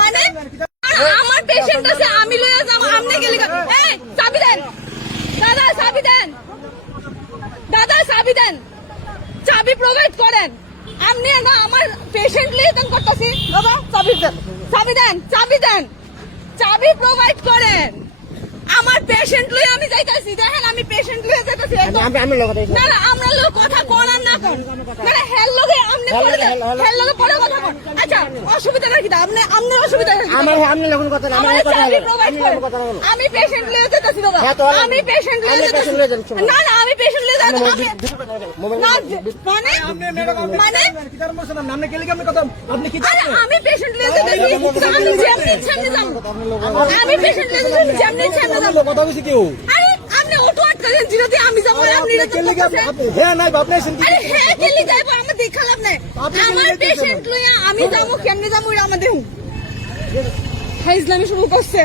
মানে আমার পেশেন্ট আছে আমি লইয়া যাব আপনি গেলি এই চাবি দেন দাদা চাবি দেন দাদা চাবি দেন চাবি প্রোভাইড করেন আপনি না আমার পেশেন্ট লিয়ে দেন করতেছি বাবা চাবি দেন চাবি দেন চাবি দেন চাবি প্রোভাইড করেন আমার পেশেন্ট লইয়া আমি যাইতাছি দেখেন আমি পেশেন্ট লইয়া যাইতাছি আমি লোক না না আমরা লোক কথা কোন না কোন মানে হেল লগে আপনি পড়ে হেল লগে পড়ে কথা কোন আচ্ছা অসুবিধা কি আপনি আপনি অসুবিধা আমার আপনি লোক কথা না আমার কথা আমি পেশেন্ট লইয়া যাইতাছি বাবা আমি পেশেন্ট লইয়া যাইতাছি না না আমি পেশেন্ট লইয়া যাইতাছি মানে মানে আপনি গেলে কেমন কথা আপনি কি আরে আমি পেশেন্ট লইয়া যাইতাছি আমি যেমনি সামনে যাব আমি পেশেন্ট লইয়া যাইতাছি যেমনি সামনে যাব কথা কইছি কেউ আরে আপনি অটো আটকালেন জিরোতে আমি যাব আপনি হ্যাঁ নাই আপনি আছেন আরে হ্যাঁ কেলি যাইবো আমার দেখালাম না আমার পেশেন্ট লইয়া আমি যাব কেমনে যাব ওই আমাদের হাই ইসলামী শুরু করছে